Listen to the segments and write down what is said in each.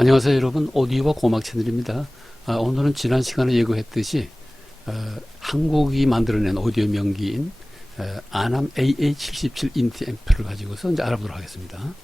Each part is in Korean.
안녕하세요 여러분, 오디오와 고막 채널입니다. 오늘은 지난 시간에 예고했듯이 한국이 만들어낸 오디오 명기인 아남 AA77 인티 앰프를 가지고서 이제 알아보도록 하겠습니다.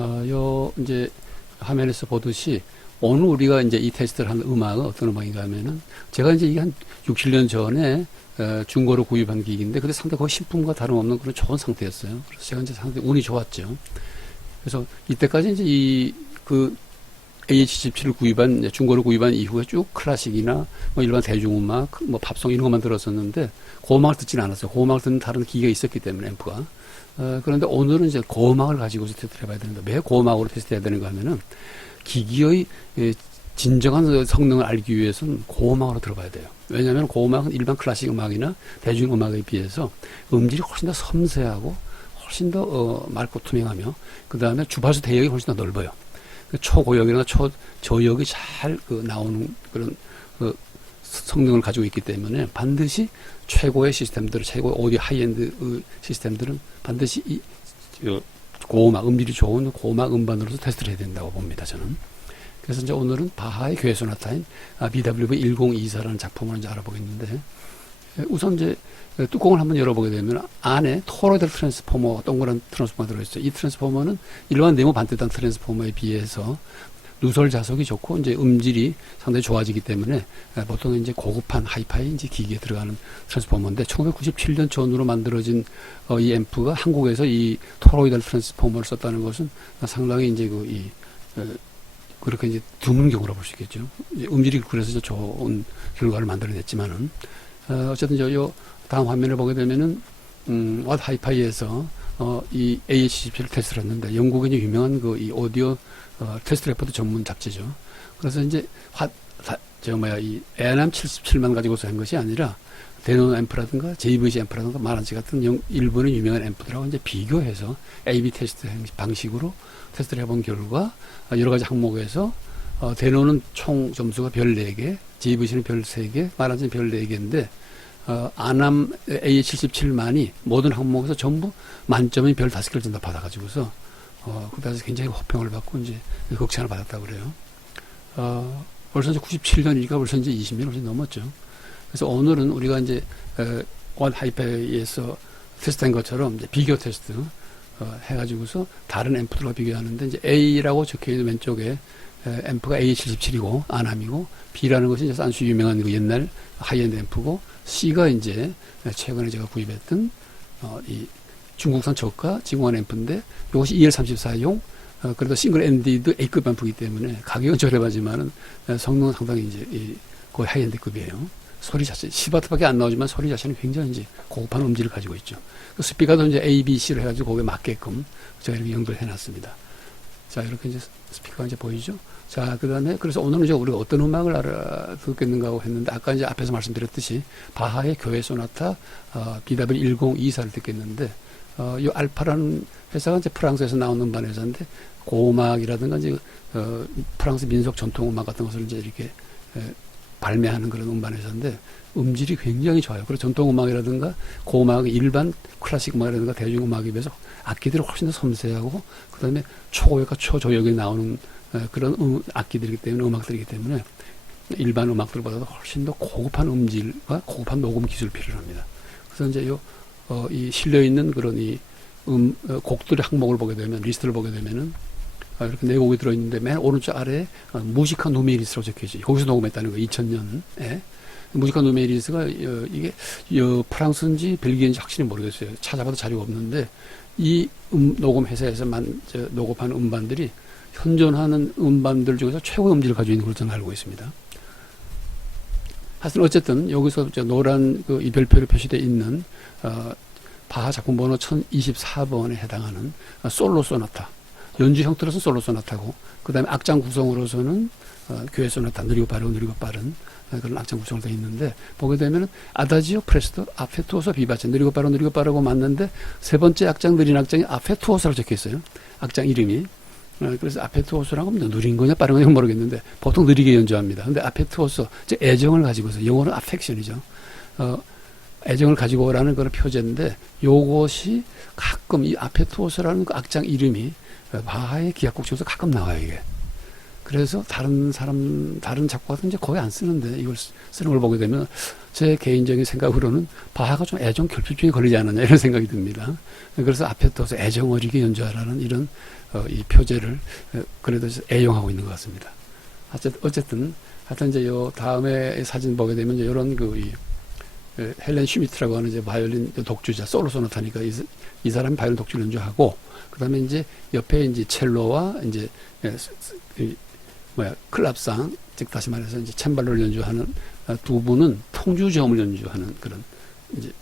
요 이제 화면에서 보듯이 오늘 우리가 이제 이 테스트를 한 음악은 어떤 음악인가 하면은, 제가 이제 이게 한 6, 7년 전에 중고로 구입한 기기인데 그때 상당히 거의 신품과 다름없는 그런 좋은 상태였어요. 그래서 제가 이제 상당히 운이 좋았죠. 그래서 이때까지 이제 AH77을 구입한, 중고로 구입한 이후에 쭉 클래식이나 뭐 일반 대중음악, 뭐 팝송 이런 것만 들었었는데 고음악을 듣지는 않았어요. 고음악을 듣는 다른 기기가 있었기 때문에, 앰프가. 그런데 오늘은 이제 고음악을 가지고서 테스트를 해봐야 되는데, 왜 고음악으로 테스트해야 되는가 하면은, 기기의 진정한 성능을 알기 위해서는 고음악으로 들어봐야 돼요. 왜냐하면 고음악은 일반 클래식 음악이나 대중음악에 비해서 음질이 훨씬 더 섬세하고 훨씬 더 맑고 투명하며, 그 다음에 주파수 대역이 훨씬 더 넓어요. 초고역이나 초저역이 잘 나오는 그런 성능을 가지고 있기 때문에 반드시 최고의 시스템들, 최고의 오디오 하이엔드 시스템들은 반드시 이 고음악, 음질이 좋은 고음악 음반으로서 테스트를 해야 된다고 봅니다, 저는. 그래서 이제 오늘은 바하의 교회 소나타인 BWV1024라는 작품을 이제 알아보겠는데, 우선 이제 뚜껑을 한번 열어보게 되면 안에 토로이드 트랜스포머, 동그란 트랜스포머가 들어있어요. 이 트랜스포머는 일반 네모 반듯한 트랜스포머에 비해서 누설 자석이 좋고 이제 음질이 상당히 좋아지기 때문에 보통 이제 고급한 하이파이 이제 기기에 들어가는 트랜스포머인데, 1997년 전후로 만들어진 이 앰프가 한국에서 이 토로이드 트랜스포머를 썼다는 것은 상당히 이제 그렇게 이제 드문 경우라 볼 수 있겠죠. 음질이 그래서 좋은 결과를 만들어냈지만은, 어쨌든 요 다음 화면을 보게 되면은, 왓 하이파이에서 이 AH77을 테스트를 했는데, 영국의 유명한 이 오디오 테스트 레포트 전문 잡지죠. 그래서 이제 이 애남 77만 가지고서 한 것이 아니라 데논 앰프라든가 JVC 앰프라든가 마란치 같은 일본의 유명한 앰프들하고 이제 비교해서 AB 테스트 방식으로 테스트를 해본 결과, 여러 가지 항목에서 데논은 총 점수가 별 4개, JVC는 별 3개, 마란치는 별 4개인데, 아남 A77만이 모든 항목에서 전부 만점의 별 5개를 전부 다 받아가지고서, 그다음에 굉장히 호평을 받고 이제 극찬을 받았다고 그래요. 벌써 이제 97년이니까 벌써 이제 20년 훨씬 넘었죠. 그래서 오늘은 우리가 이제, 원 하이파이에서 테스트한 것처럼 이제 비교 테스트, 해가지고서 다른 앰프들과 비교하는데, 이제 A라고 적혀 있는 왼쪽에 앰프가 A77이고, 아남이고, B라는 것이 이제 산수 유명한 그 옛날 하이엔드 앰프고, C가 이제 최근에 제가 구입했던, 이 중국산 저가 지공한 앰프인데, 이것이 EL34용, 그래도 싱글 엔디드 A급 앰프이기 때문에 가격은 저렴하지만은 성능은 상당히 이제 거의 하이엔드급이에요. 소리 자체, 10W밖에 안 나오지만 소리 자체는 굉장히 이제 고급한 음질을 가지고 있죠. 그 스피커도 이제 A, B, C로 해가지고 거기에 맞게끔 제가 이렇게 연결을 해놨습니다. 자, 이렇게 이제 스피커가 이제 보이죠? 자, 그 다음에, 그래서 오늘은 이제 우리가 어떤 음악을 알아듣겠는가 하고 했는데, 아까 이제 앞에서 말씀드렸듯이, 바하의 교회 소나타, BW1024를 듣겠는데, 이 알파라는 회사가 이제 프랑스에서 나온 음반 회사인데, 고음악이라든가 이제, 프랑스 민속 전통 음악 같은 것을 이제 이렇게, 발매하는 그런 음반 회사인데, 음질이 굉장히 좋아요. 그리고 전통 음악이라든가, 고음악, 일반 클래식 음악이라든가 대중음악에 비해서 악기들이 훨씬 더 섬세하고, 그 다음에 초고역과 초저역에 나오는 그런 악기들이기 때문에, 음악들이기 때문에, 일반 음악들보다도 훨씬 더 고급한 음질과 고급한 녹음 기술이 필요합니다. 그래서 이제 이 실려있는 그런 곡들의 항목을 보게 되면, 리스트를 보게 되면은, 이렇게 4곡이 들어있는데, 맨 오른쪽 아래에 무지카 누메리스라고 적혀있어요. 거기서 녹음했다는 거, 2000년에. 무지카 누메리스가, 이게, 프랑스인지 벨기에인지 확실히 모르겠어요. 찾아봐도 자료가 없는데, 이 녹음 회사에서 녹음한 음반들이 현존하는 음반들 중에서 최고의 음질을 가지고 있는 걸로 저는 알고 있습니다. 하여튼 어쨌든, 여기서 노란 이 별표로 표시되어 있는, 바하 작품 번호 1024번에 해당하는 솔로 소나타. 연주 형태로서는 솔로 소나타고, 그 다음에 악장 구성으로서는 교회 소나타, 느리고 빠른 그런 악장 구성으로 되어 있는데, 보게 되면은 아다지오 프레스토 아페투오소 비바체, 느리고 빠르고 맞는데, 세 번째 악장, 느린 악장이 아페투오소라고 적혀 있어요. 악장 이름이. 그래서 아페투오소라고 하면 느린 거냐 빠른 거냐 모르겠는데, 보통 느리게 연주합니다. 근데 아페투오소, 즉 애정을 가지고서, 영어는 아펙션이죠. 애정을 가지고 오라는 그런 표제인데, 요것이 가끔 이 아페투오소라는 그 악장 이름이 바하의 기악곡 중에서 가끔 나와요, 이게. 그래서 다른 작곡가도 이제 거의 안 쓰는데 이걸 쓰는 걸 보게 되면 제 개인적인 생각으로는 바하가 좀 애정 결핍증이 걸리지 않느냐 이런 생각이 듭니다. 그래서 앞에 떠서 애정 어리게 연주하라는 이런 이 표제를 그래도 애용하고 있는 것 같습니다. 어쨌든 하여튼 이제 요 다음에 사진 보게 되면 이제 이런 헬렌 슈미트라고 하는 이제 바이올린 독주자 솔로 소나타니까 이 사람이 바이올린 독주를 연주하고 그다음에 이제 옆에 이제 첼로와 이제 클랍상 즉 다시 말해서 이제 챈발로를 연주하는 두 분은 통주저음을 연주하는 그런 이제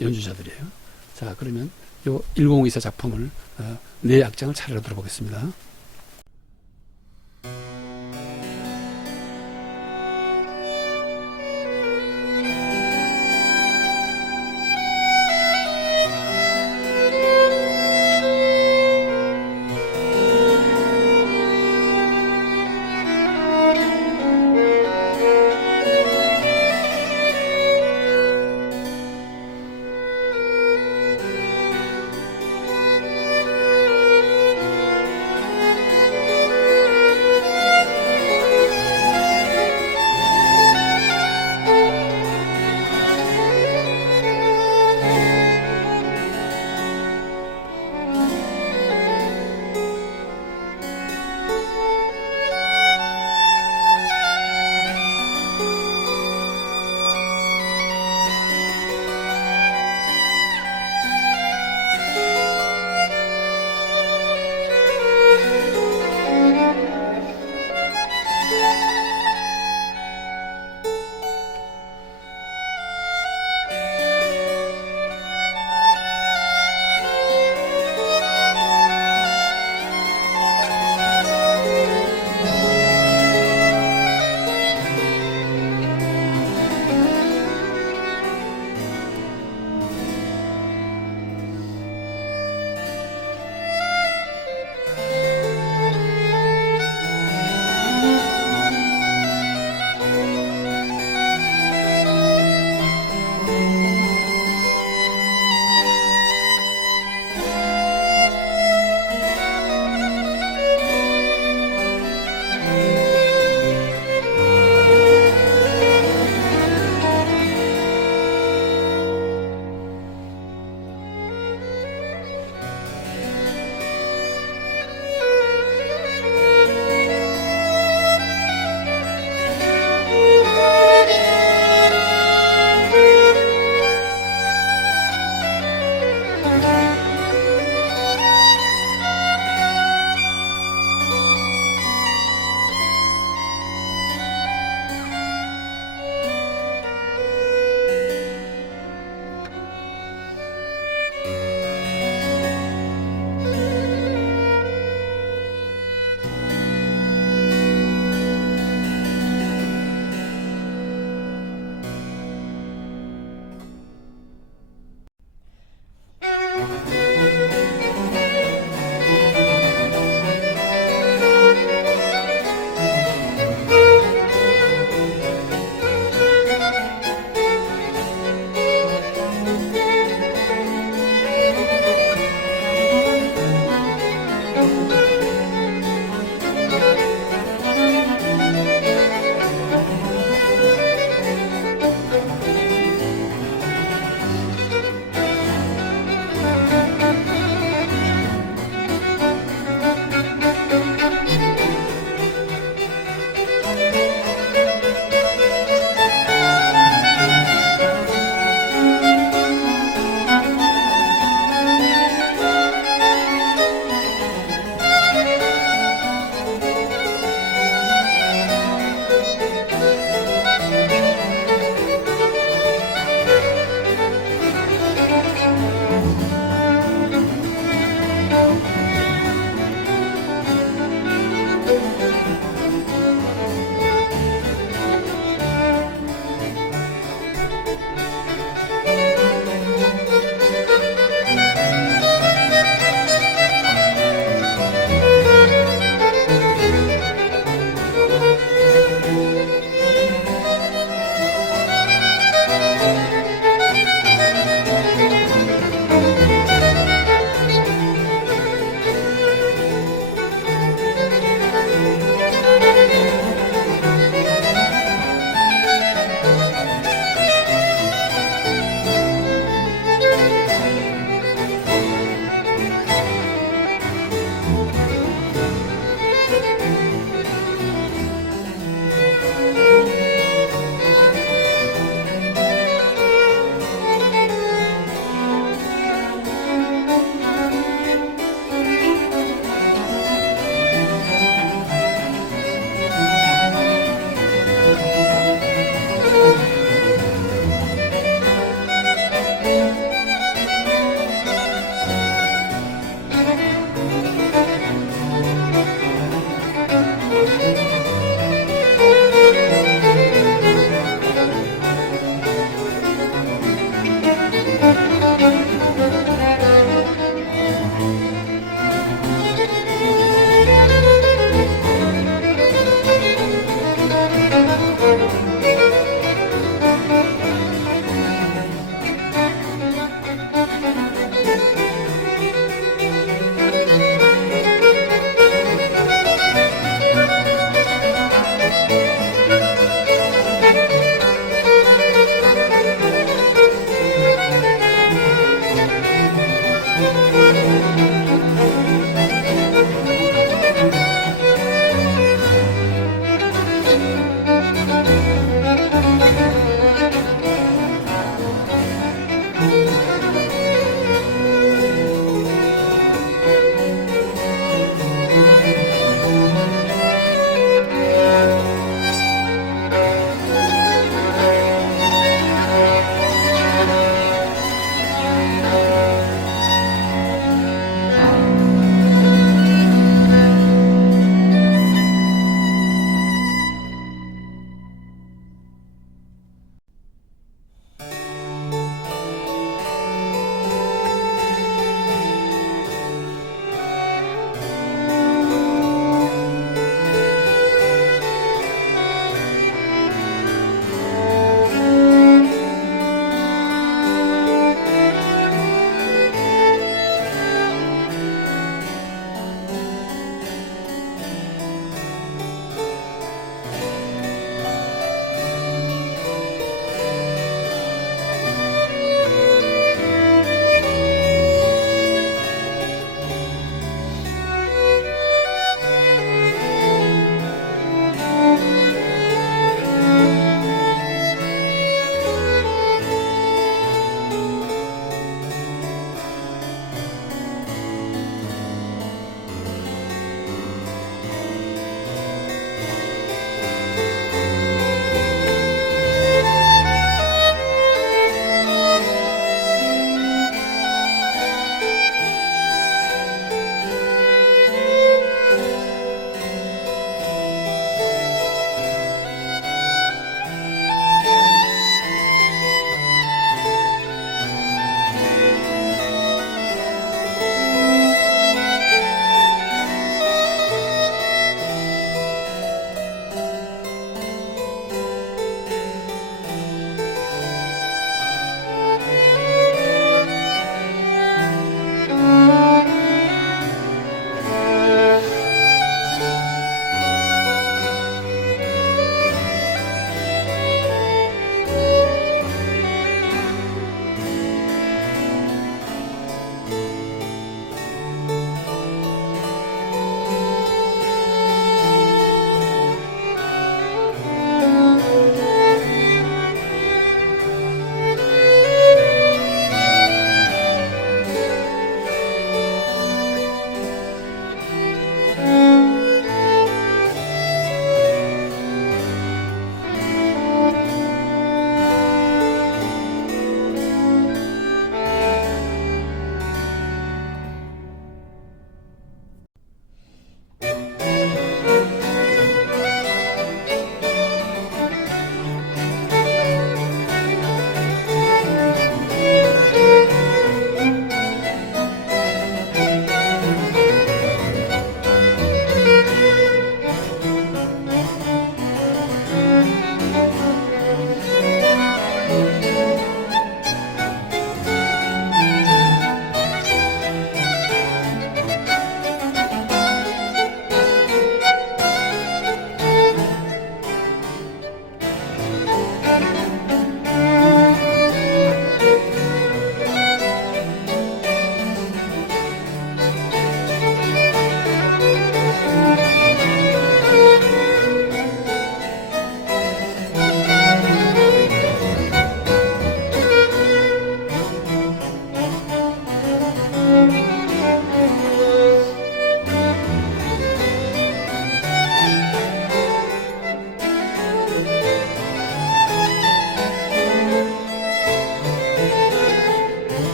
연주자들이에요. 자, 그러면 요 1024 작품을 네 악장을 차례로 들어보겠습니다.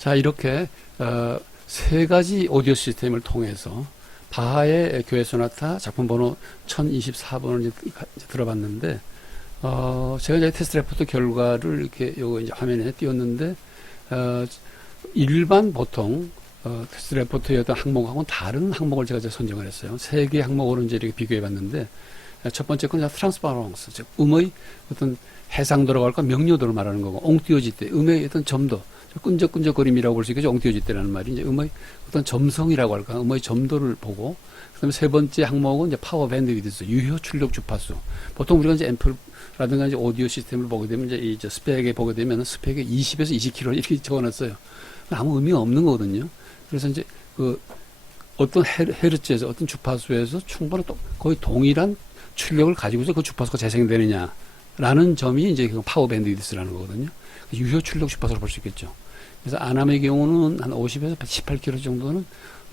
자, 이렇게 세 가지 오디오 시스템을 통해서 바하의 교회 소나타 작품 번호 1024번을 이제 들어봤는데, 제가 이제 테스트 레포트 결과를 이렇게 요거 이제 화면에 띄웠는데, 일반 보통 테스트 레포트였던 항목하고는 다른 항목을 제가 이제 선정을 했어요. 세 개의 항목으로 이제 이렇게 비교해 봤는데, 첫 번째 건 트랜스파런스, 즉 음의 어떤 해상도라고 할까 명료도를 말하는 거고, 옹띄어질 때 음의 어떤 점도, 끈적끈적거림이라고 볼 수 있겠죠. 옹띄어질 때라는 말이 이제 음의 어떤 점성이라고 할까, 음의 점도를 보고, 그다음에 세 번째 항목은 이제 파워 밴드위드스, 유효 출력 주파수. 보통 우리가 이제 앰플라든가 이제 오디오 시스템을 보게 되면 이제 이 스펙에 보게 되면 스펙에 20에서 20kHz 이렇게 적어놨어요. 아무 의미가 없는 거거든요. 그래서 이제 그 어떤 헤르츠에서 어떤 주파수에서 충분히 또 거의 동일한 출력을 가지고서 그 주파수가 재생되느냐라는 점이 이제 그 파워 밴드위드스라는 거거든요. 유효 출력 주파수를 볼 수 있겠죠. 그래서 아남의 경우는 한 50에서 18kHz 정도는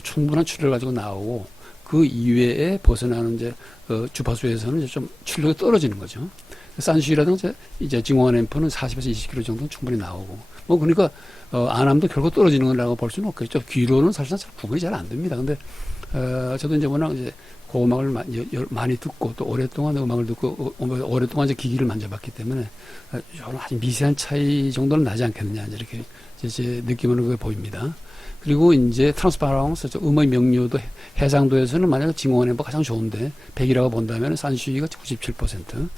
충분한 출력을 가지고 나오고, 그 이외에 벗어나는 이제 주파수에서는 이제 좀 출력이 떨어지는 거죠. 산슈라든가 이제 징원 앰프는 40에서 20kHz 정도는 충분히 나오고, 뭐 그러니까 아남도 결국 떨어지는 거라고 볼 수는 없겠죠. 귀로는 사실상 잘 구분이 잘 안 됩니다. 근데 저도 이제 워낙 이제 고음악을 많이 듣고 또 오랫동안 음악을 듣고 오랫동안 이제 기기를 만져봤기 때문에 아주 미세한 차이 정도는 나지 않겠느냐 이렇게 제 느낌으로 그게 보입니다. 그리고 이제 트랜스파런스, 음의 명료도 해상도에서는 만약에 징원 앰프가 가장 좋은데 100이라고 본다면 산슈이가 97%,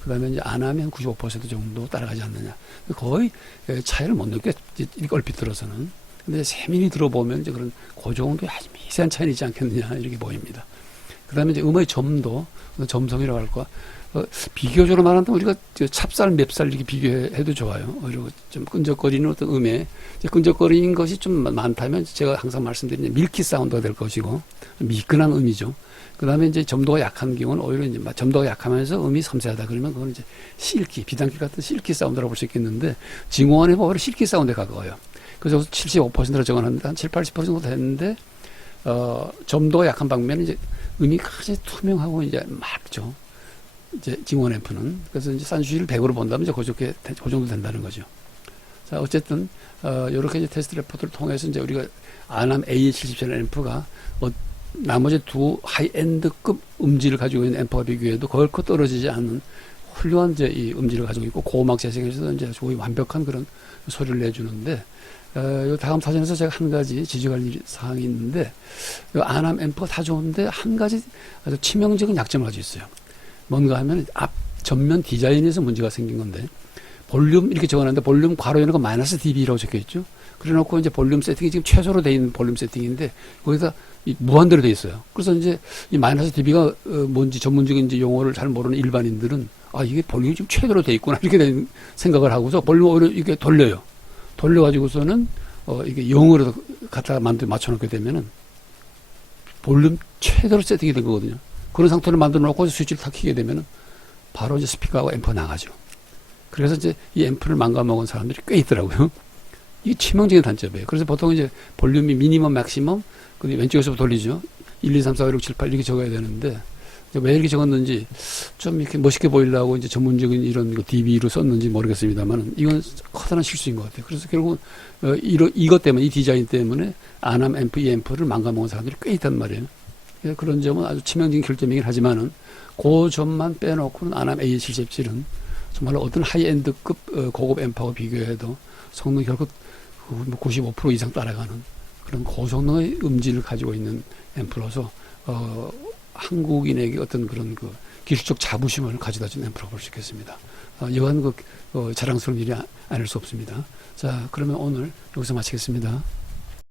그 다음에 이제 아남이 한 95% 정도 따라가지 않느냐. 거의 차이를 못 느껴, 이렇게 얼핏 들어서는. 근데 세밀히 들어보면 이제 그런 그 정도의 아주 미세한 차이는 있지 않겠느냐 이렇게 보입니다. 그 다음에 이제 음의 점도, 점성이라고 할까. 비교적으로 말한다면 우리가 찹쌀, 맵쌀 이렇게 비교해도 좋아요. 그리고 좀 끈적거리는 어떤 음에, 끈적거리는 것이 좀 많다면 제가 항상 말씀드리는 밀키 사운드가 될 것이고, 미끈한 음이죠. 그 다음에 이제 점도가 약한 경우는 오히려 이제 점도가 약하면서 음이 섬세하다 그러면 그건 이제 실키, 비단키 같은 실키 사운드라고 볼 수 있겠는데, 징원에 오히려 실키 사운드에 가까워요. 그래서 75%로 적어놨는데 한 7, 80% 정도 됐는데, 점도가 약한 방면은 이제 음이 굉장히 투명하고 이제 맑죠. 이제 징원 앰프는. 그래서 이제 산슈를 100으로 본다면 이제 그 정도 된다는 거죠. 자, 어쨌든, 요렇게 이제 테스트 레포트를 통해서 이제 우리가 아남 A77 앰프가 나머지 두 하이엔드급 음질을 가지고 있는 앰프와 비교해도 걸컥 떨어지지 않는 훌륭한 이제 이 음질을 가지고 있고, 고음악 재생에서도 이제 거의 완벽한 그런 소리를 내주는데, 요 다음 사진에서 제가 한 가지 지적할 사항이 있는데, 요 아남 앰프가 다 좋은데 한 가지 아주 치명적인 약점을 가지고 있어요. 뭔가 하면 앞 전면 디자인에서 문제가 생긴 건데, 볼륨 이렇게 적어놨는데 볼륨 괄호 열고 마이너스 dB라고 적혀있죠. 그래놓고 이제 볼륨 세팅이 지금 최소로 되어 있는 볼륨 세팅인데 거기다 무한대로 되어 있어요. 그래서 이제 이 마이너스 dB가 뭔지 전문적인 이제 용어를 잘 모르는 일반인들은 이게 볼륨이 지금 최대로 되어 있구나 이렇게 된 생각을 하고서 볼륨 오히려 이게 돌려요. 돌려가지고서는 이게 0으로 갖다가 맞춰놓게 되면은 볼륨 최대로 세팅이 된 거거든요. 그런 상태로 만들어 놓고 스위치를 탁 켜게 되면은 바로 이제 스피커하고 앰프가 나가죠. 그래서 이제 이 앰프를 망가먹은 사람들이 꽤 있더라고요. 이게 치명적인 단점이에요. 그래서 보통 이제 볼륨이 미니멈, 맥시멈, 그 왼쪽에서부터 돌리죠. 1, 2, 3, 4, 5, 6, 7, 8 이렇게 적어야 되는데, 왜 이렇게 적었는지 좀 이렇게 멋있게 보이려고 이제 전문적인 이런 DB로 썼는지 모르겠습니다만, 이건 커다란 실수인 것 같아요. 그래서 결국은, 이것 때문에, 이 디자인 때문에 아남 앰프, 이 앰프를 망가먹은 사람들이 꽤 있단 말이에요. 그런 점은 아주 치명적인 결점이긴 하지만은, 그 점만 빼놓고는 아남 A77은 정말로 어떤 하이엔드급 고급 앰프하고 비교해도 성능 결국 95% 이상 따라가는 그런 고성능의 음질을 가지고 있는 앰프로서 한국인에게 어떤 그런 그 기술적 자부심을 가져다 준 앰프라고 볼 수 있겠습니다. 여간 자랑스러운 일이 아닐 수 없습니다. 자, 그러면 오늘 여기서 마치겠습니다.